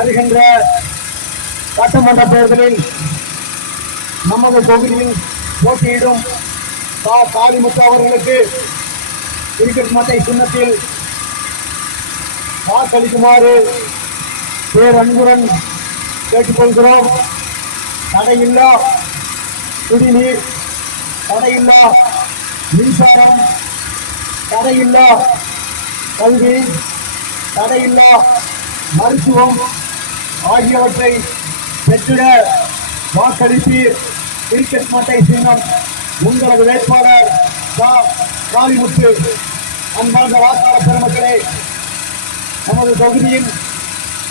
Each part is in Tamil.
வருகின்ற சட்டமன்ற தேர்தலில் நமது தொகுதியில் போட்டியிடும் காளிமுத்து அவர்களுக்கு கிரிக்கெட் மட்டை சின்னத்தில் வாக்களிக்குமாறு பேரன்புடன் கேட்டுக்கொள்கிறோம். தடையில்லா குடிநீர், தடையில்லா மின்சாரம், தடையில்லா கல்வி, தடையில்லா மருத்துவம் ஆகியவற்றை பெற்றிட வாக்களிப்பீர். கிரிக்கெட் மட்டை சின்னம் உங்களது வேட்பாளர் காளிமுத்து. அன்பார்ந்த வாக்காளர் பெருமக்களே, நமது தொகுதியின்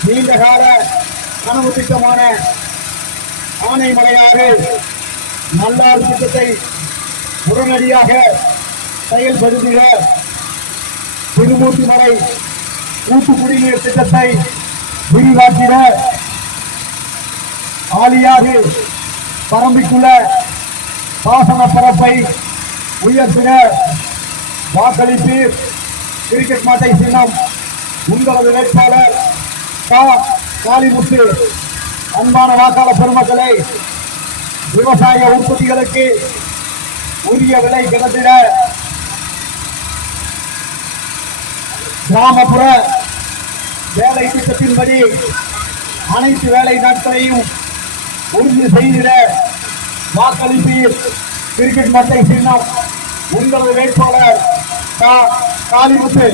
நீண்ட கால கனவு திட்டமான ஆனைமலையாறு நல்லாறு திட்டத்தை உடனடியாக செயல்படுத்திட திருமூர்த்தி மலை கூட்டு குடிநீர் திட்டத்தை விரிவாக்கிட ஆலியாறு பரம்பிக்குள்ள பாசன பரப்பை உயர்த்திட வாக்களிப்பீர். கிரிக்கெட் மட்டை சின்னம் உங்களது வேட்பாளர் காளிமுத்து. அன்பான வாக்காளர் பெருமக்களை, விவசாய உற்பத்திகளுக்கு உரிய விலை கிடைத்திட கிராமப்புற வேலை திட்டத்தின்படி அனைத்து வேலை நாட்களையும் உறுதி செய்திட வாக்களிப்பீர். கிரிக்கெட் மட்டை சின்னம் உங்களது வேட்பாளர் காளிமுத்து.